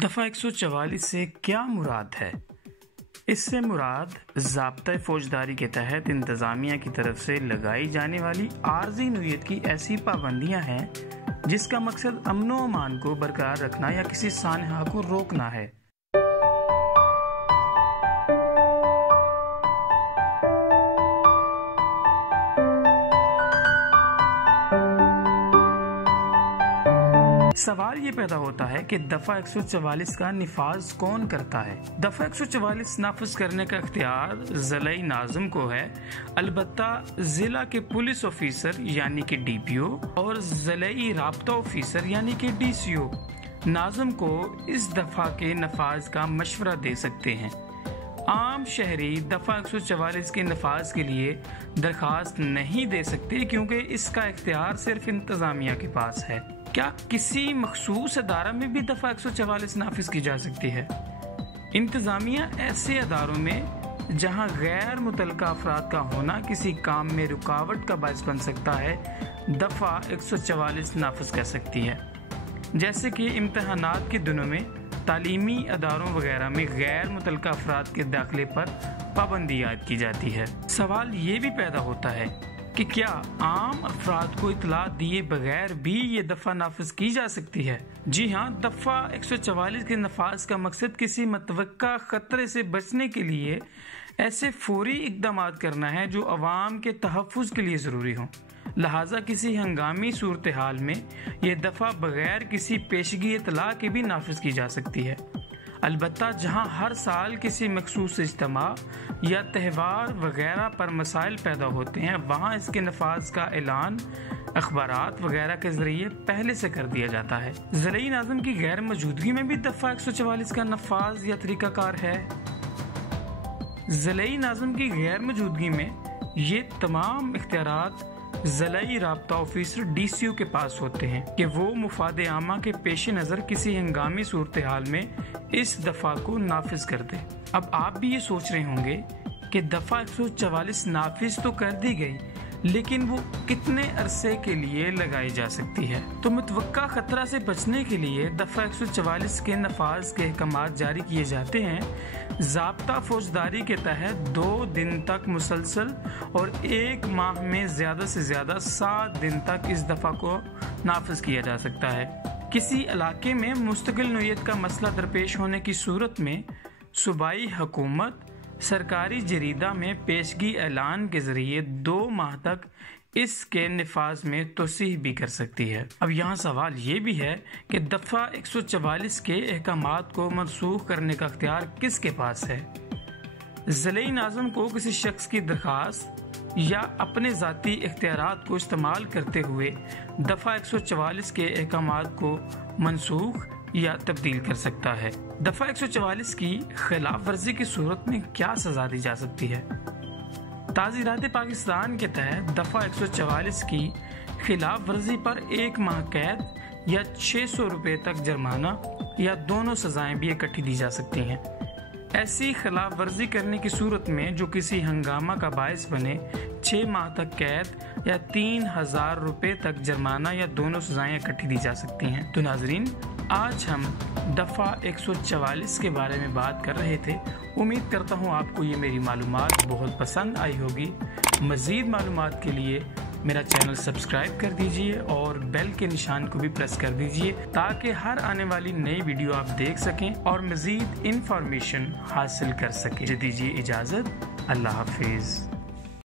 दफ़ा 144 से क्या मुराद है? इससे मुराद ज़ाब्ता फौजदारी के तहत इंतज़ामिया की तरफ से लगाई जाने वाली आर्जी नोयत की ऐसी पाबंदियाँ हैं जिसका मकसद अमन व अमान को बरकरार रखना या किसी सानहा को रोकना है। सवाल ये पैदा होता है कि दफ़ा 144 का निफाज कौन करता है। दफ़ा 144 नाफिज करने का इख्तियार ज़िला नाज़िम को है, अलबत्ता ज़िला के पुलिस ऑफिसर यानी कि DPO और ज़िला राब्ता ऑफिसर यानी कि DCO नाज़िम को इस दफ़ा के नफाज का मशवरा दे सकते हैं। आम शहरी दफ़ा 144 के नफाज के लिए दरखास्त नहीं दे सकते क्योंकि इसका इख्तियार सिर्फ इंतज़ामिया के पास है। क्या किसी मखसूस अदारा में भी दफ़ा 144 नाफिज की जा सकती है? इंतज़ामिया ऐसे अदारों में जहां गैर मुतल्लका अफराद का होना किसी काम में रुकावट का बायस बन सकता है, दफ़ा 144 नाफिज कर सकती है। जैसे कि इम्तहानात के दिनों में तालीमी अदारों वगैरह में गैर मुतल्लका अफराद के दाखिले पर पाबंदी आयद की जाती है। सवाल ये भी पैदा होता है कि क्या आम अफराद को इतला दिए बगैर भी ये दफ़ा नाफिज की जा सकती है? जी हाँ, दफ़ा 144 के नफाज का मकसद किसी मतवक्का खतरे से बचने के लिए ऐसे फौरी इक़दामात करना है जो अवाम के तहफ़्फ़ुज़ के लिए ज़रूरी हों। लिहाजा किसी हंगामी सूरत हाल में ये दफ़ा बगैर किसी पेशगी इतला के भी नाफिज की जा सकती है। अलबत्ता जहां हर साल किसी मखसूस इज्तिमा या त्यौहार वगैरह पर मसाइल पैदा होते हैं, वहां इसके नफाज का ऐलान अखबारात वगैरह के जरिए पहले से कर दिया जाता है। ज़िला नाज़िम की गैर मौजूदगी में भी दफ़ा 144 का नफाज या तरीकाकार है। ज़िला नाज़िम की गैर मौजूदगी में ये तमाम इख्तियारात ज़िला राब्ता ऑफिसर DCO के पास होते हैं कि वो मुफाद आमा के पेश नज़र किसी हंगामी सूरत हाल में इस दफ़ा को नाफिज कर दे। अब आप भी ये सोच रहे होंगे कि दफ़ा 144 नाफिज तो कर दी गई, लेकिन वो कितने अरसे के लिए लगाई जा सकती है? तो मुतवक्का खतरा से बचने के लिए दफ़ा 144 के नफाज के अहकामात जारी किए जाते हैं। ज़ाब्ता फौजदारी के तहत 2 दिन तक मुसलसल और 1 माह में ज़्यादा से ज़्यादा 7 दिन तक इस दफ़ा को नाफिज किया जा सकता है। किसी इलाके में मुस्तकिल नोयत का मसला दरपेश होने की सूरत में सूबाई हुकूमत सरकारी जरीदा में पेशगी ऐलान के जरिए 2 माह तक इसके निफाज में तोसीह भी कर सकती है। अब यहाँ सवाल ये भी है कि दफ़ा 144 के अहकामात को मनसूख करने का अख्तियार किसके पास है? ज़िला नाज़िम को किसी शख्स की दरखास्त या अपने ज़ाती इख्तियारात को इस्तेमाल करते हुए दफ़ा 144 के अहकामात को मनसूख या तब्दील कर सकता है। दफ़ा 144 की खिलाफ वर्जी की सूरत में क्या सजा दी जा सकती है? ताज़ीरात पाकिस्तान के तहत दफ़ा 144 की खिलाफ वर्जी पर 1 माह कैद या 600 रुपये तक जुर्माना या दोनों सजाएं भी इकट्ठी दी जा सकती हैं। ऐसी खिलाफ वर्जी करने की सूरत में जो किसी हंगामा का बायस बने 6 माह तक कैद या 3000 रुपये तक जुर्माना या दोनों सजाएं इकट्ठी दी जा सकती हैं। तो नाजरीन, आज हम दफ़ा 144 के बारे में बात कर रहे थे। उम्मीद करता हूँ आपको ये मेरी मालूमात बहुत पसंद आई होगी। मज़ीद मालूमात के लिए मेरा चैनल सब्सक्राइब कर दीजिए और बेल के निशान को भी प्रेस कर दीजिए ताकि हर आने वाली नई वीडियो आप देख सकें और मज़ीद इंफॉर्मेशन हासिल कर सकें। दीजिए इजाज़त। अल्लाह हाफिज़।